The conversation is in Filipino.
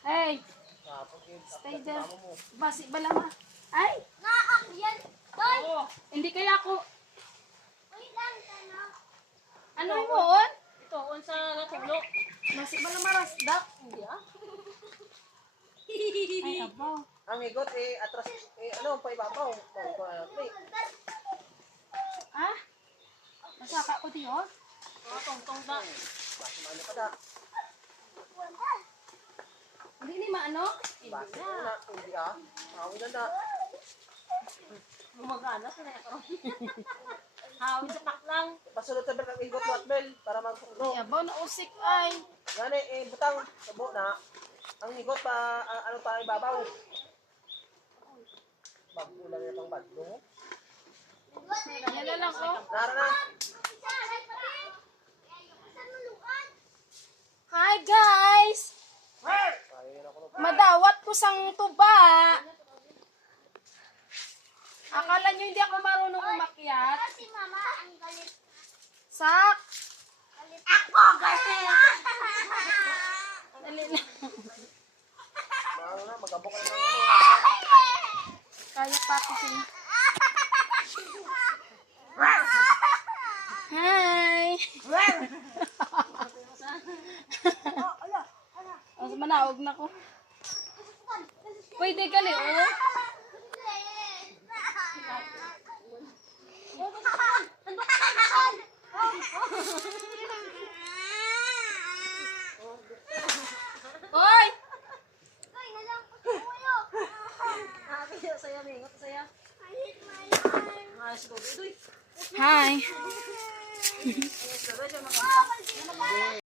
Hey, stay there. Basi bala ma. Ay, hindi kaya ako. Ano mo on? Ito, on sa natulog. Basi bala marasdak. Hindi ah. Ay, abaw. Ang igot atras ano pa ibabaw. Ah? Masaka ko diyo? Tong-tong na. Basta ano pa da. Hindi ni maano? Basta na hindi ah. Hawi na. Gumagana sa na karon. Hawid sa taklang. Pasulod sa ang igot watbel para magsundo. Ay, abaw na usik ay. Gani butang sabo na. Ang igot pa ano pa ibabaw. Bago lang yung pang baglo. Yan na lang ko. Nara na. Hi guys! Madawat ko sang tuba. Akala nyo hindi ako marunong umakyat? Si Mama ang galit. Sak! Ako galit! Dali na. Ano na magabok na. Kaya pa ako sin. Hi! Oh, manawag na ko. Pwede gali, oh. Hoy! Saya mingot saya. Hi! Ay,